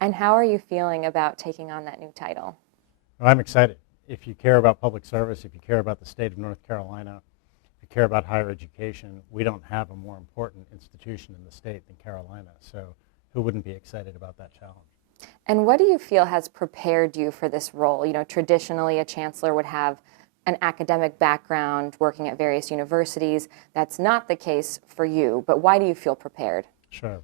And how are you feeling about taking on that new title? Well, I'm excited. If you care about public service, if you care about the state of North Carolina, if you care about higher education, we don't have a more important institution in the state than Carolina. So who wouldn't be excited about that challenge? And what do you feel has prepared you for this role? You know, traditionally a chancellor would have an academic background working at various universities. That's not the case for you, but why do you feel prepared? Sure.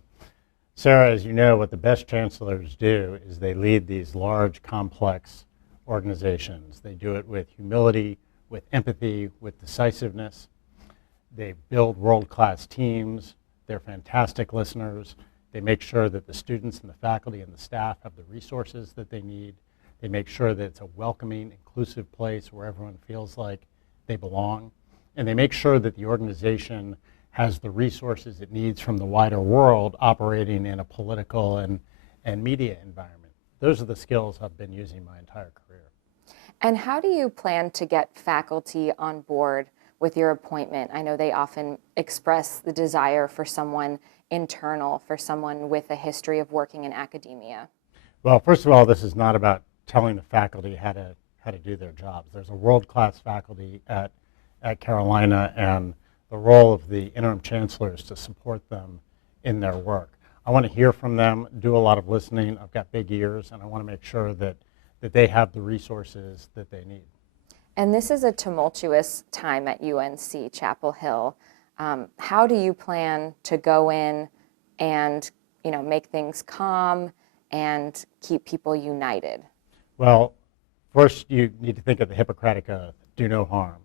Sarah, as you know, what the best chancellors do is they lead these large, complex organizations. They do it with humility, with empathy, with decisiveness. They build world-class teams. They're fantastic listeners. They make sure that the students and the faculty and the staff have the resources that they need. They make sure that it's a welcoming, inclusive place where everyone feels like they belong. And they make sure that the organization has the resources it needs from the wider world operating in a political and media environment. Those are the skills I've been using my entire career. And how do you plan to get faculty on board with your appointment? I know they often express the desire for someone internal, for someone with a history of working in academia. Well, first of all, this is not about telling the faculty how to do their jobs. There's a world-class faculty at Carolina, and the role of the interim chancellor is to support them in their work. I want to hear from them, do a lot of listening. I've got big ears, and I want to make sure that they have the resources that they need. And this is a tumultuous time at UNC Chapel Hill. How do you plan to go in and, make things calm and keep people united? Well, first you need to think of the Hippocratic Oath, do no harm.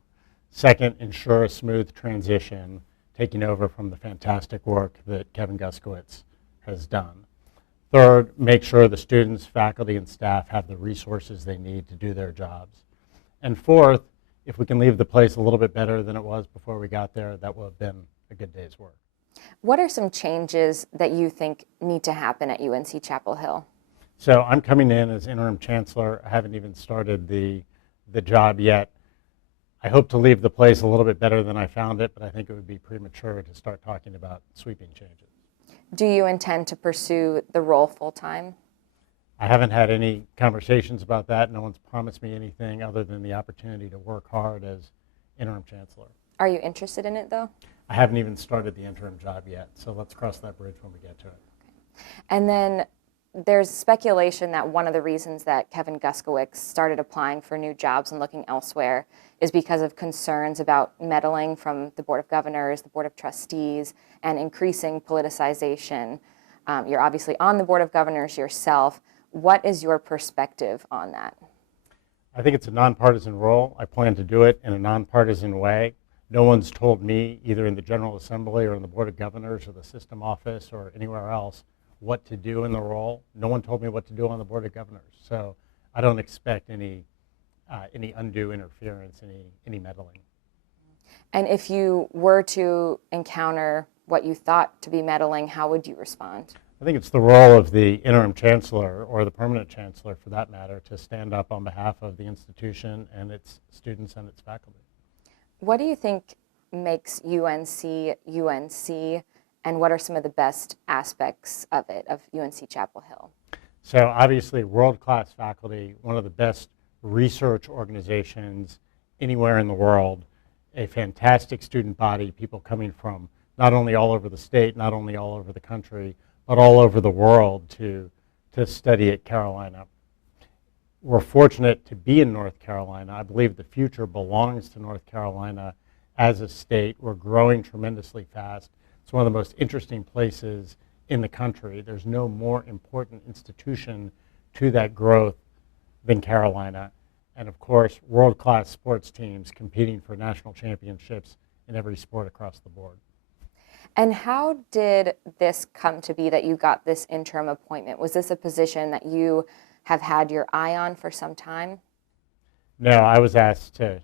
Second, ensure a smooth transition, taking over from the fantastic work that Kevin Guskowitz has done. Third, make sure the students, faculty, and staff have the resources they need to do their jobs. And fourth, if we can leave the place a little bit better than it was before we got there, that will have been a good day's work. What are some changes that you think need to happen at UNC Chapel Hill? So I'm coming in as interim chancellor. I haven't even started the job yet. I hope to leave the place a little bit better than I found it, but I think it would be premature to start talking about sweeping changes. Do you intend to pursue the role full-time? I haven't had any conversations about that. No one's promised me anything other than the opportunity to work hard as interim chancellor. Are you interested in it, though? I haven't even started the interim job yet, so let's cross that bridge when we get to it. Okay. And then there's speculation that one of the reasons that Kevin Guskowitz started applying for new jobs and looking elsewhere is because of concerns about meddling from the Board of Governors, the Board of Trustees, and increasing politicization. You're obviously on the Board of Governors yourself. What is your perspective on that? I think it's a nonpartisan role. I plan to do it in a nonpartisan way. No one's told me, either in the General Assembly or in the Board of Governors or the System Office or anywhere else, what to do in the role. No one told me what to do on the Board of Governors. So I don't expect any undue interference, any meddling. And if you were to encounter what you thought to be meddling, how would you respond? I think it's the role of the interim chancellor, or the permanent chancellor for that matter, to stand up on behalf of the institution and its students and its faculty. What do you think makes UNC UNC, and what are some of the best aspects of it, of UNC Chapel Hill? So obviously world-class faculty, one of the best research organizations anywhere in the world, a fantastic student body, people coming from not only all over the state, not only all over the country, but all over the world to study at Carolina. We're fortunate to be in North Carolina. I believe the future belongs to North Carolina as a state. We're growing tremendously fast. It's one of the most interesting places in the country. There's no more important institution to that growth than Carolina. And of course, world-class sports teams competing for national championships in every sport across the board. And how did this come to be that you got this interim appointment? Was this a position that you have had your eye on for some time? No, I was asked to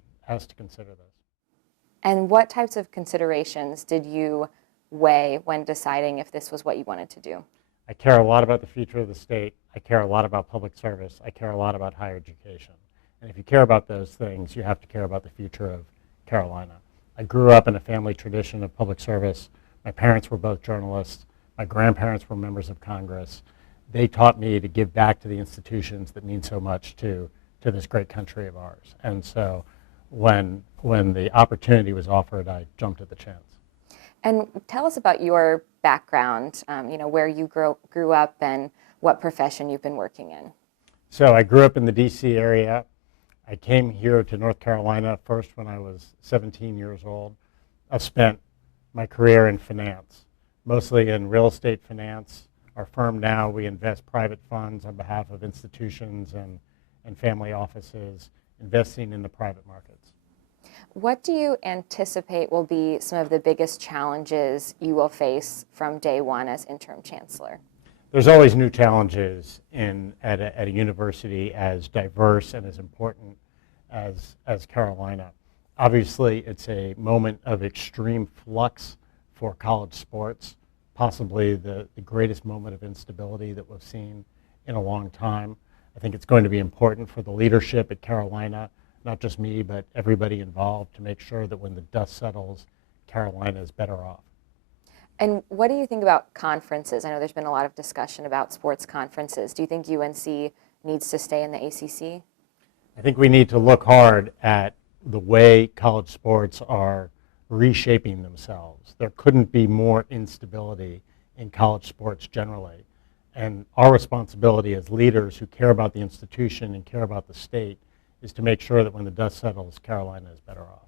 consider this. And what types of considerations did you weigh when deciding if this was what you wanted to do? I care a lot about the future of the state. I care a lot about public service. I care a lot about higher education. And if you care about those things, you have to care about the future of Carolina. I grew up in a family tradition of public service. My parents were both journalists. My grandparents were members of Congress. they taught me to give back to the institutions that mean so much to this great country of ours. And so when the opportunity was offered, I jumped at the chance. And tell us about your background, where you grew up and what profession you've been working in. So I grew up in the D.C. area. I came here to North Carolina first when I was 17 years old. I've spent my career in finance, mostly in real estate finance. Our firm now, we invest private funds on behalf of institutions and family offices, investing in the private markets. What do you anticipate will be some of the biggest challenges you will face from day one as interim chancellor? There's always new challenges at a university as diverse and as important as Carolina. Obviously, it's a moment of extreme flux for college sports, possibly the greatest moment of instability that we've seen in a long time. I think it's going to be important for the leadership at Carolina, not just me, but everybody involved, to make sure that when the dust settles, Carolina is better off. And what do you think about conferences? I know there's been a lot of discussion about sports conferences. Do you think UNC needs to stay in the ACC? I think we need to look hard at the way college sports are reshaping themselves. There couldn't be more instability in college sports generally. And our responsibility as leaders who care about the institution and care about the state is to make sure that when the dust settles, Carolina is better off.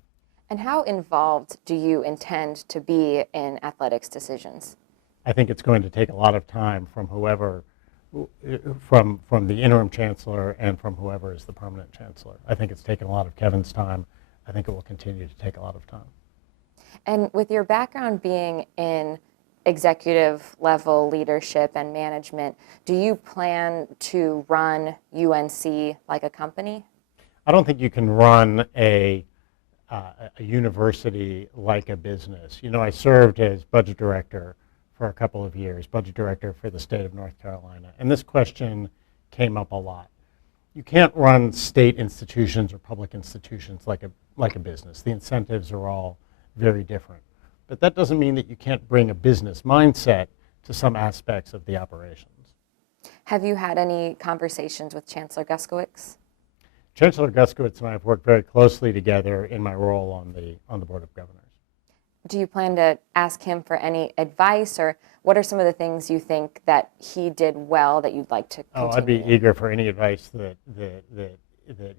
And how involved do you intend to be in athletics decisions? I think it's going to take a lot of time from whoever, from the interim chancellor and from whoever is the permanent chancellor. I think it's taken a lot of Kevin's time. I think it will continue to take a lot of time. And with your background being in executive level leadership and management, do you plan to run UNC like a company? I don't think you can run a university like a business. You know, I served as budget director for a couple of years, budget director for the state of North Carolina, and this question came up a lot. You can't run state institutions or public institutions like a business. The incentives are all very different. But that doesn't mean that you can't bring a business mindset to some aspects of the operations. Have you had any conversations with Chancellor Guskiewicz? Chancellor Guskiewicz and I have worked very closely together in my role on the Board of Governors. Do you plan to ask him for any advice, or what are some of the things you think that he did well that you'd like to continue? I'd be eager for any advice that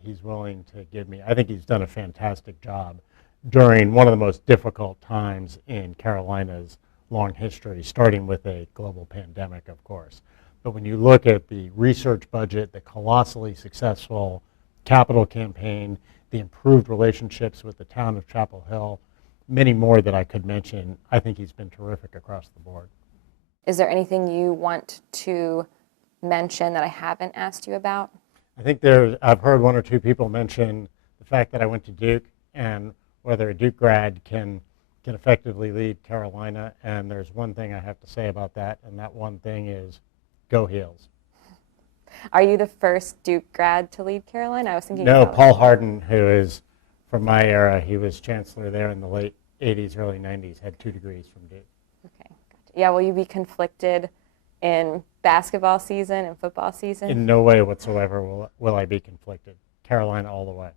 he's willing to give me. I think he's done a fantastic job during one of the most difficult times in Carolina's long history, starting with a global pandemic, of course. But when you look at the research budget, the colossally successful capital campaign, the improved relationships with the town of Chapel Hill, many more that I could mention, I think he's been terrific across the board. Is there anything you want to mention that I haven't asked you about? I think I've heard one or two people mention the fact that I went to Duke and whether a Duke grad can effectively lead Carolina, and there's one thing I have to say about that, and that one thing is go Heels. Are you the first Duke grad to lead Carolina? I was thinking No, about Paul Hardin, who is from my era, he was chancellor there in the late 80s, early 90s, had 2 degrees from Duke. Okay, gotcha. Yeah, will you be conflicted in basketball season and football season? In no way whatsoever will I be conflicted. Carolina all the way.